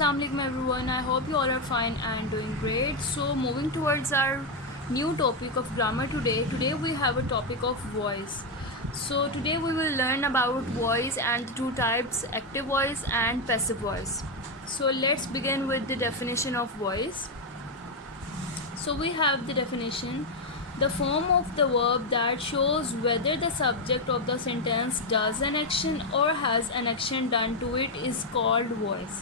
Assalamu alaikum everyone. I hope you all are fine and doing great. So moving towards our new topic of grammar today. Today we have a topic of voice. So today we will learn about voice and the two types, active voice and passive voice. So let's begin with the definition of voice. So we have the definition: the form of the verb that shows whether the subject of the sentence does an action or has an action done to it is called voice.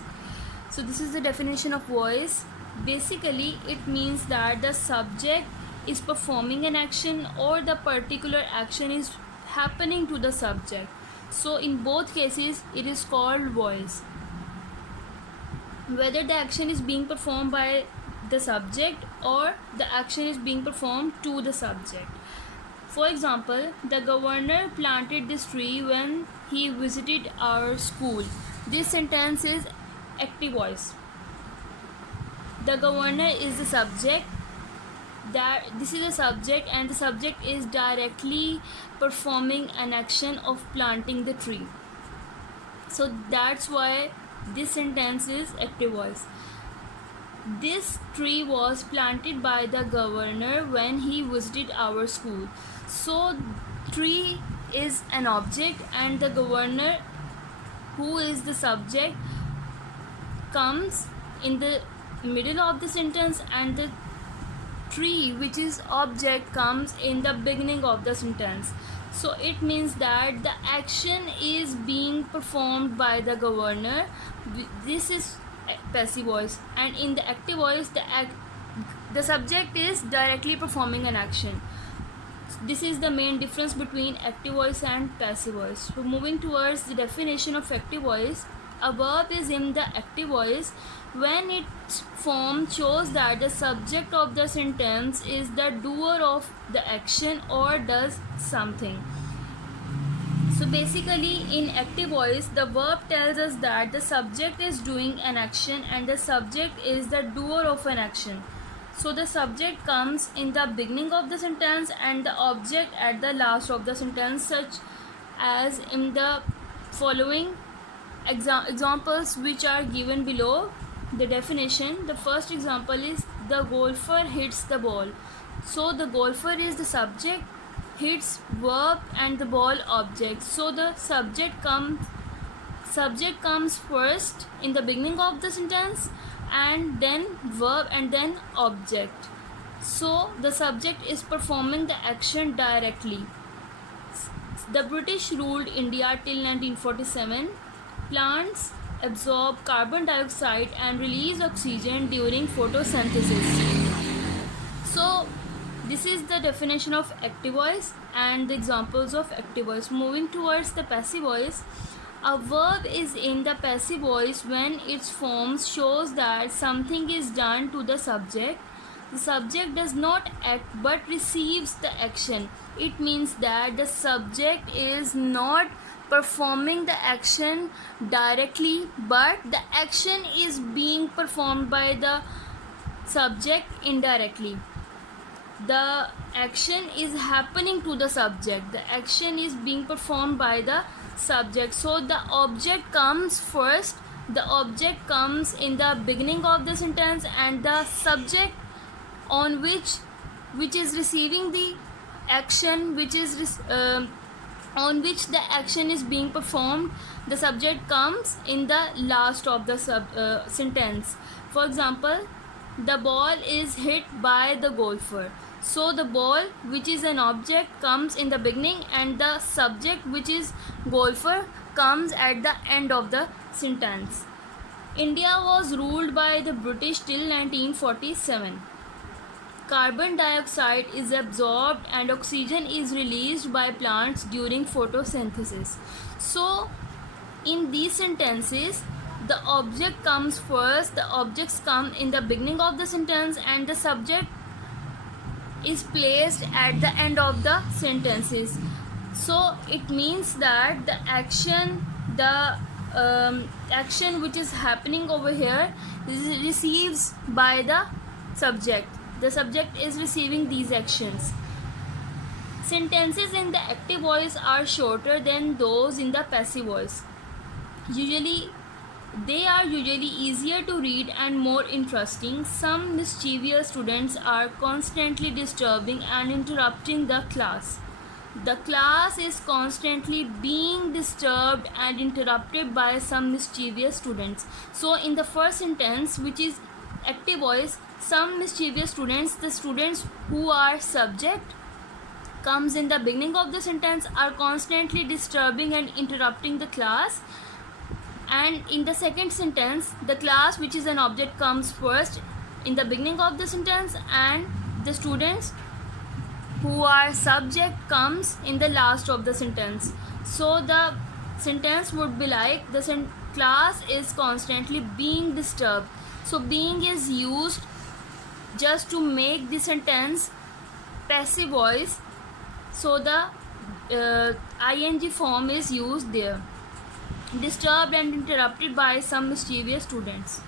So this is the definition of voice. Basically it means that the subject is performing an action or the particular action is happening to the subject. So in both cases it is called voice. Whether the action is being performed by the subject or the action is being performed to the subject. For example, the governor planted this tree when he visited our school. This sentence is active voice. The governor is the subject, this is the subject, and the subject is directly performing an action of planting the tree. So that's why this sentence is active voice. This tree was planted by the governor when he visited our school. So tree is an object and the governor, who is the subject, comes in the middle of the sentence, and the tree, which is object, comes in the beginning of the sentence. So it means that the action is being performed by the governor. This is passive voice, and in the active voice the subject is directly performing an action. This is the main difference between active voice and passive voice. So moving towards the definition of active voice, a verb is in the active voice when its form shows that the subject of the sentence is the doer of the action or does something. So basically in active voice the verb tells us that the subject is doing an action and the subject is the doer of an action. So the subject comes in the beginning of the sentence and the object at the last of the sentence, such as in the following examples which are given below the definition. The first example is the golfer hits the ball. So the golfer is the subject, hits verb, and the ball object. So the subject comes first in the beginning of the sentence, and then verb, and then object. So the subject is performing the action directly. The British ruled India till 1947. Plants absorb carbon dioxide and release oxygen during photosynthesis. So this is the definition of active voice and the examples of active voice. Moving towards the passive voice, a verb is in the passive voice when its form shows that something is done to the subject. The subject does not act but receives the action. It means that the subject is not performing the action directly, but the action is being performed by the subject indirectly. The action is happening to the subject. The action is being performed by the subject. So the object comes first. The object comes in the beginning of the sentence, and the subject on which is receiving the action, on which the action is being performed, the subject comes in the last of the sentence. For example, the ball is hit by the golfer. So the ball, which is an object, comes in the beginning, and the subject, which is golfer, comes at the end of the sentence. India was ruled by the British till 1947. Carbon dioxide is absorbed and oxygen is released by plants during photosynthesis. So in these sentences the object comes first, the objects come in the beginning of the sentence, and the subject is placed at the end of the sentences. So it means that the action which is happening over here is receives by the subject. The subject is receiving these actions. Sentences in the active voice are shorter than those in the passive voice. Usually They are usually easier to read and more interesting. Some mischievous students are constantly disturbing and interrupting the class. The class is constantly being disturbed and interrupted by some mischievous students. So, in the first sentence, which is active voice, some mischievous students, the students who are subject, comes in the beginning of the sentence, are constantly disturbing and interrupting the class. And in the second sentence, the class, which is an object, comes first in the beginning of the sentence, and the students who are subject comes in the last of the sentence. So the sentence would be like, the class is constantly being disturbed. So being is used just to make the sentence passive voice, so the ing form is used there. Disturbed and interrupted by some mischievous students.